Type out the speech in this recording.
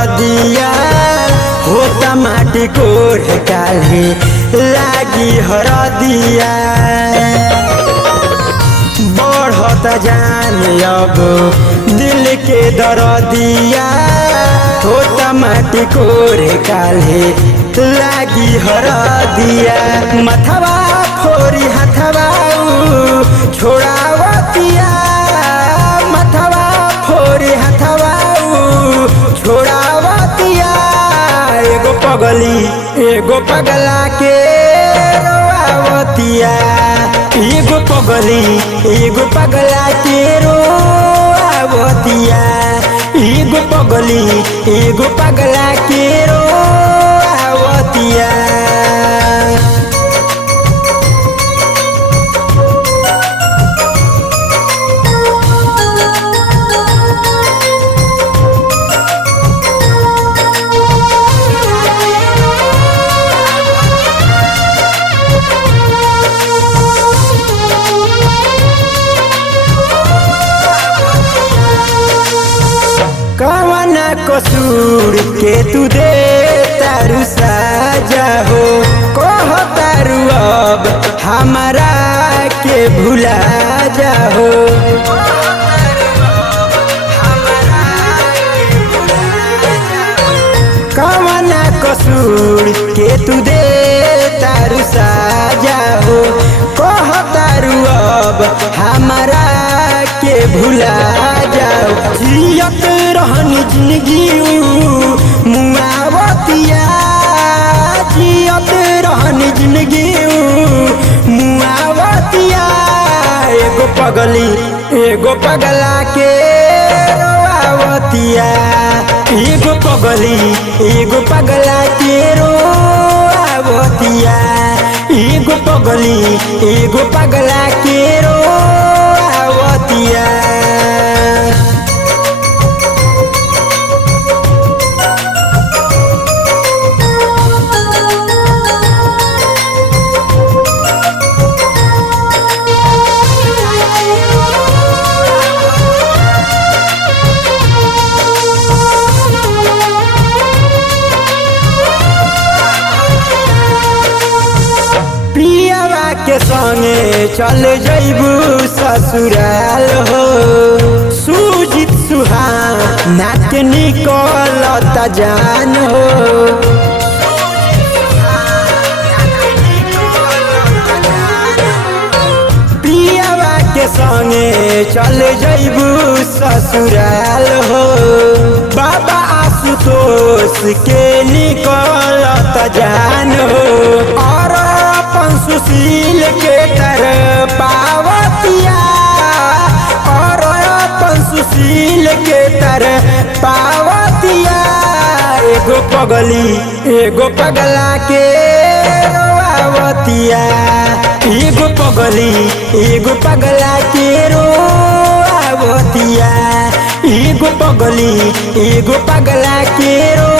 दरदिया होता माटी कोर काले लागी हरदिया बढ़ता जान अब दिल के दरदिया होता माटी कोर काले लागी हरदिया मथवा फोरी हथवा छोड़ावतिया मथवा फोरी हथवा छोड़ावतिया एगो पगला के रोआवतिया एगो पगला के रोआवतिया एगो पगला के रोआवतिया कवना कसूर के तू दे तारू साजा हो कह तारू अब हमारा के भुला जाहो कवना कसूर के तू दे तारू साजा हो कह तारू अब हमारा के भुला जाओ जियत रहनी जिंदगी मुआवतिया जियत रहनी जिंदगी मुआवतिया एगो पगला के रोआवतिया एगो पगला के रोआवतिया एगो पगला के रोआवतिया पियावा के संगे चल जइबू ससुराल हो सुजित सुहाना के निकलता जान हो पियावा के संगे चल जइबू ससुराल हो बाबा आशुतोष के निकलता जान हो और सुशील के तर पावतिया और अपन सुशील के तर पावतिया एगो पगला के रोआवतिया एगो पगला के रोआवतिया एगो पगला के रो